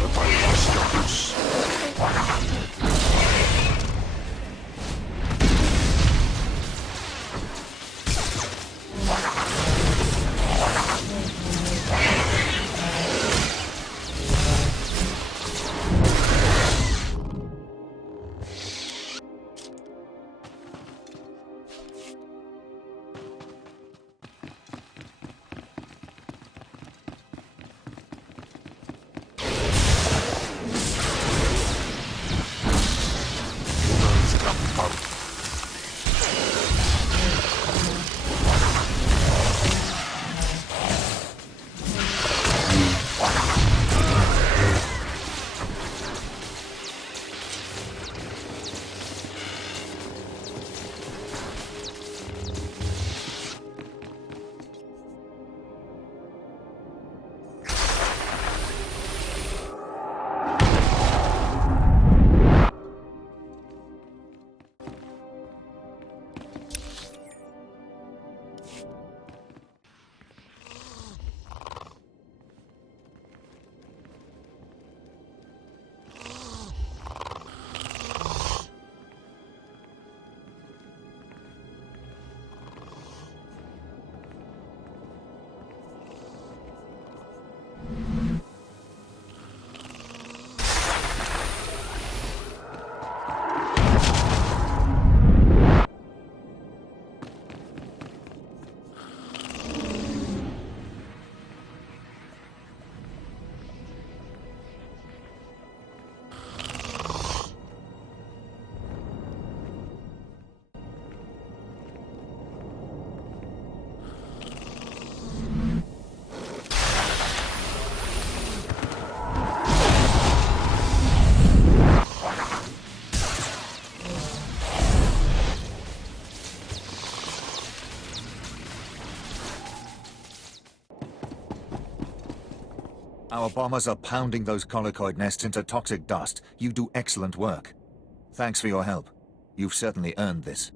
Have I lost your goose? Our bombers are pounding those colicoid nests into toxic dust. You do excellent work. Thanks for your help. You've certainly earned this.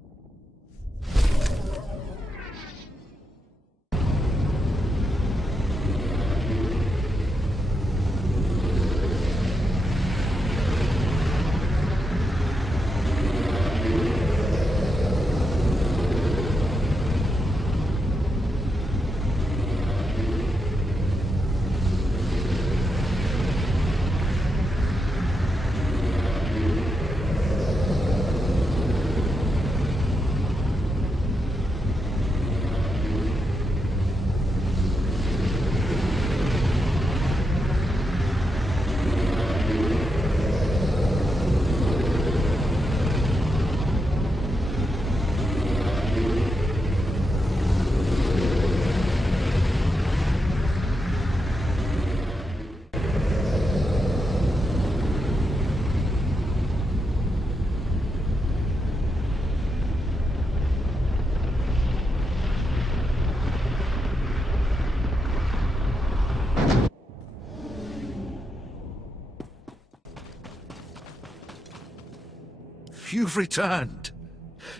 You've returned.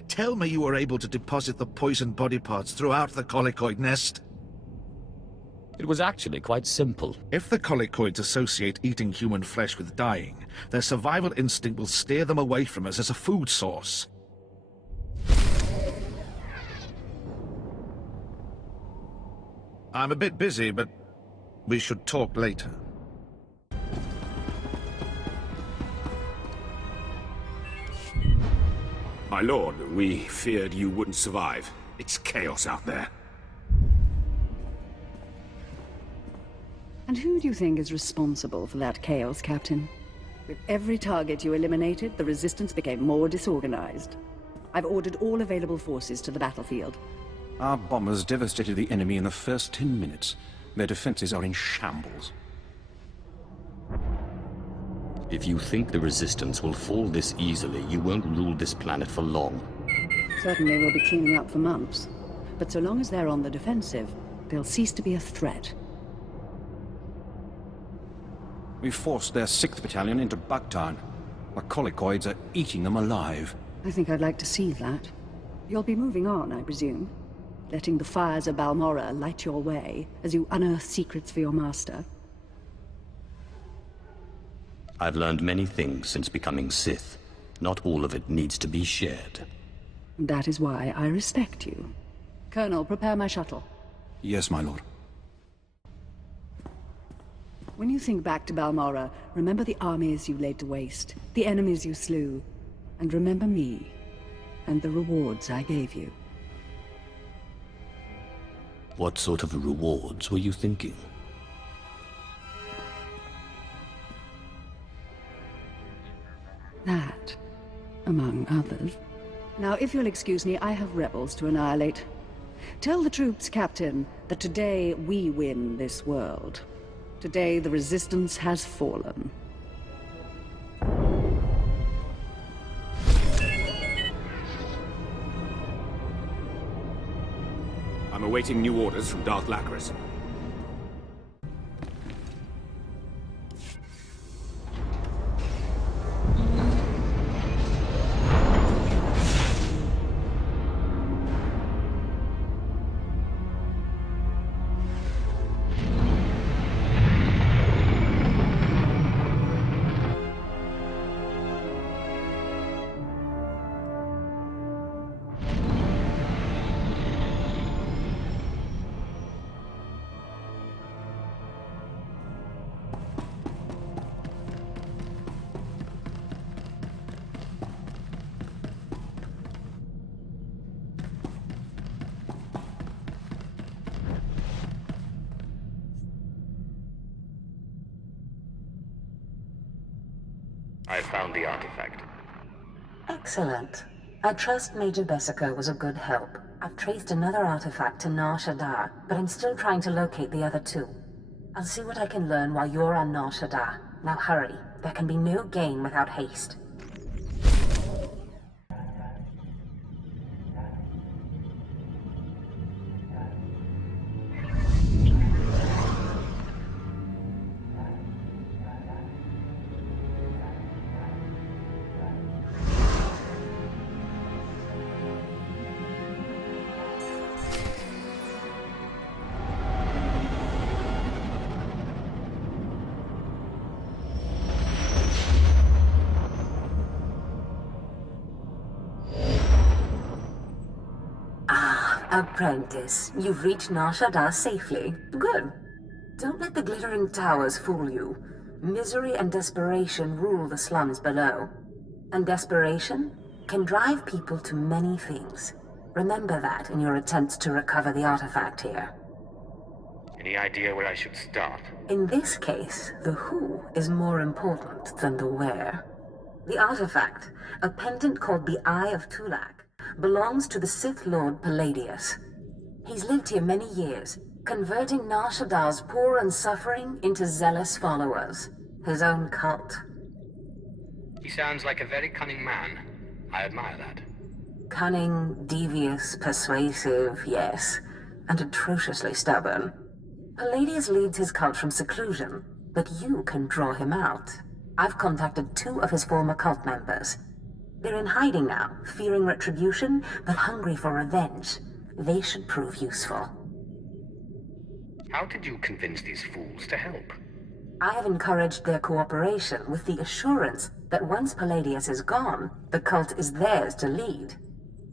Tell me you were able to deposit the poisoned body parts throughout the colicoid nest. It was actually quite simple. If the colicoids associate eating human flesh with dying, their survival instinct will steer them away from us as a food source. I'm a bit busy, but we should talk later. My lord, we feared you wouldn't survive. It's chaos out there. And who do you think is responsible for that chaos, Captain? With every target you eliminated, the Resistance became more disorganized. I've ordered all available forces to the battlefield. Our bombers devastated the enemy in the first 10 minutes. Their defenses are in shambles. If you think the Resistance will fall this easily, you won't rule this planet for long. Certainly we'll be cleaning up for months. But so long as they're on the defensive, they'll cease to be a threat. We've forced their 6th Battalion into Bugtown. The colicoids are eating them alive. I think I'd like to see that. You'll be moving on, I presume. Letting the fires of Balmorra light your way as you unearth secrets for your master. I've learned many things since becoming Sith. Not all of it needs to be shared. That is why I respect you. Colonel, prepare my shuttle. Yes, my lord. When you think back to Balmorra, remember the armies you laid to waste, the enemies you slew, and remember me, and the rewards I gave you. What sort of rewards were you thinking? That, among others. Now, if you'll excuse me, I have rebels to annihilate. Tell the troops, Captain, that today we win this world. Today the Resistance has fallen. I'm awaiting new orders from Darth Lacris. I found the artifact. Excellent. I trust Major Bessico was a good help. I've traced another artifact to Nar Shaddaa, but I'm still trying to locate the other two. I'll see what I can learn while you're on Nar Shaddaa. Now hurry. There can be no gain without haste. Apprentice, you've reached Nar Shaddaa safely. Good. Don't let the glittering towers fool you. Misery and desperation rule the slums below. And desperation can drive people to many things. Remember that in your attempts to recover the artifact here. Any idea where I should start? In this case, the who is more important than the where. The artifact, a pendant called the Eye of Tulak, belongs to the Sith Lord Palladius. He's lived here many years, converting Nar Shaddaa's poor and suffering into zealous followers. His own cult. He sounds like a very cunning man. I admire that. Cunning, devious, persuasive, yes, and atrociously stubborn. Palladius leads his cult from seclusion, but you can draw him out. I've contacted 2 of his former cult members. They're in hiding now, fearing retribution, but hungry for revenge. They should prove useful. How did you convince these fools to help? I have encouraged their cooperation with the assurance that once Palladius is gone, the cult is theirs to lead.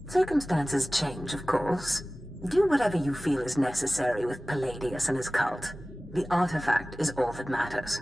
Circumstances change, of course. Do whatever you feel is necessary with Palladius and his cult. The artifact is all that matters.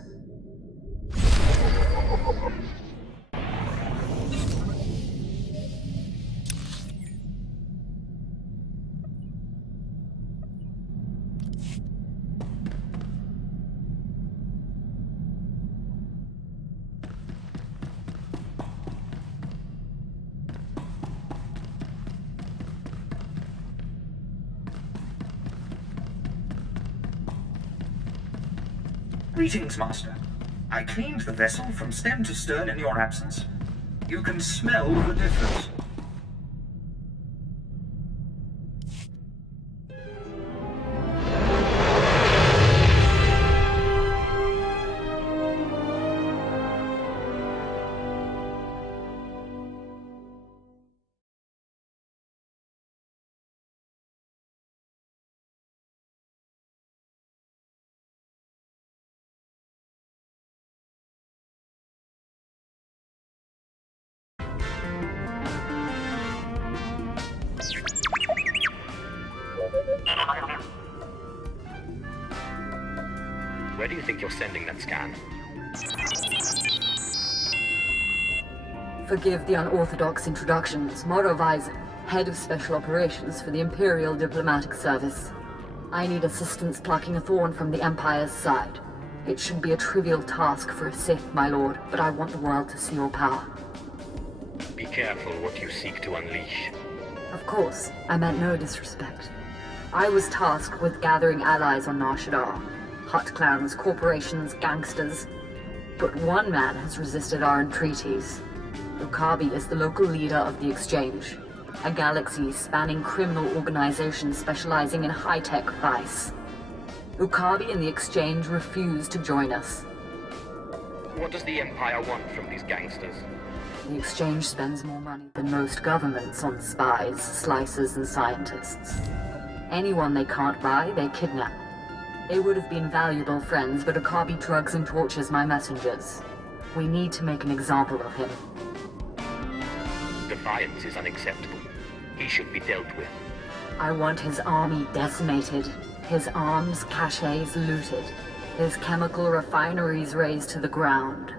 Greetings, Master. I cleaned the vessel from stem to stern in your absence. You can smell the difference. Where do you think you're sending that scan? Forgive the unorthodox introductions. Moro Visor, Head of Special Operations for the Imperial Diplomatic Service. I need assistance plucking a thorn from the Empire's side. It should be a trivial task for a Sith, my lord, but I want the world to see your power. Be careful what you seek to unleash. Of course, I meant no disrespect. I was tasked with gathering allies on Nar Shaddaa. Hut clans, corporations, gangsters. But one man has resisted our entreaties. Okabe is the local leader of the Exchange, a galaxy-spanning criminal organization specializing in high-tech vice. Okabe and the Exchange refuse to join us. What does the Empire want from these gangsters? The Exchange spends more money than most governments on spies, slicers, and scientists. Anyone they can't buy, they kidnap. They would have been valuable friends, but Okabe drugs and tortures my messengers. We need to make an example of him. Defiance is unacceptable. He should be dealt with. I want his army decimated, his arms caches looted, his chemical refineries razed to the ground.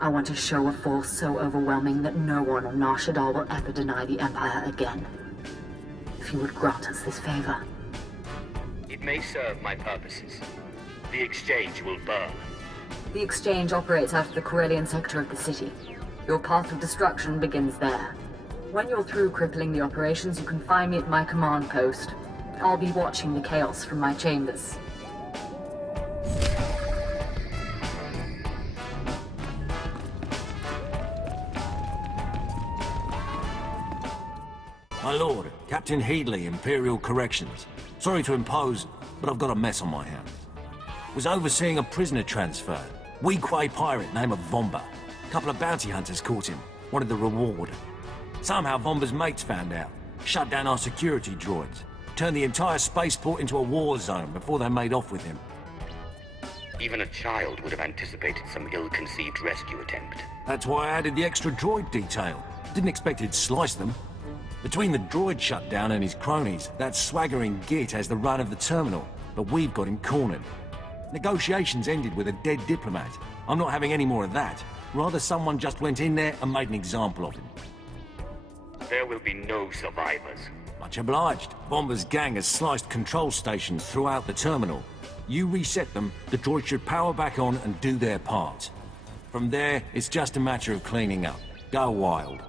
I want a show of force so overwhelming that no one on Nar Shaddaa will ever deny the Empire again. If you would grant us this favor. It may serve my purposes. The Exchange will burn. The Exchange operates out of the Corellian sector of the city. Your path of destruction begins there. When you're through crippling the operations, you can find me at my command post. I'll be watching the chaos from my chambers. My lord, Captain Headley, Imperial Corrections. Sorry to impose, but I've got a mess on my hands. Was overseeing a prisoner transfer. Weequay pirate named Vomba. A couple of bounty hunters caught him. Wanted the reward. Somehow Vomba's mates found out. Shut down our security droids. Turned the entire spaceport into a war zone before they made off with him. Even a child would have anticipated some ill-conceived rescue attempt. That's why I added the extra droid detail. Didn't expect he'd slice them. Between the droid shutdown and his cronies, that swaggering git has the run of the terminal, but we've got him cornered. Negotiations ended with a dead diplomat. I'm not having any more of that. Rather someone just went in there and made an example of him. There will be no survivors. Much obliged. Bomber's gang has sliced control stations throughout the terminal. You reset them, the droids should power back on and do their part. From there, it's just a matter of cleaning up. Go wild.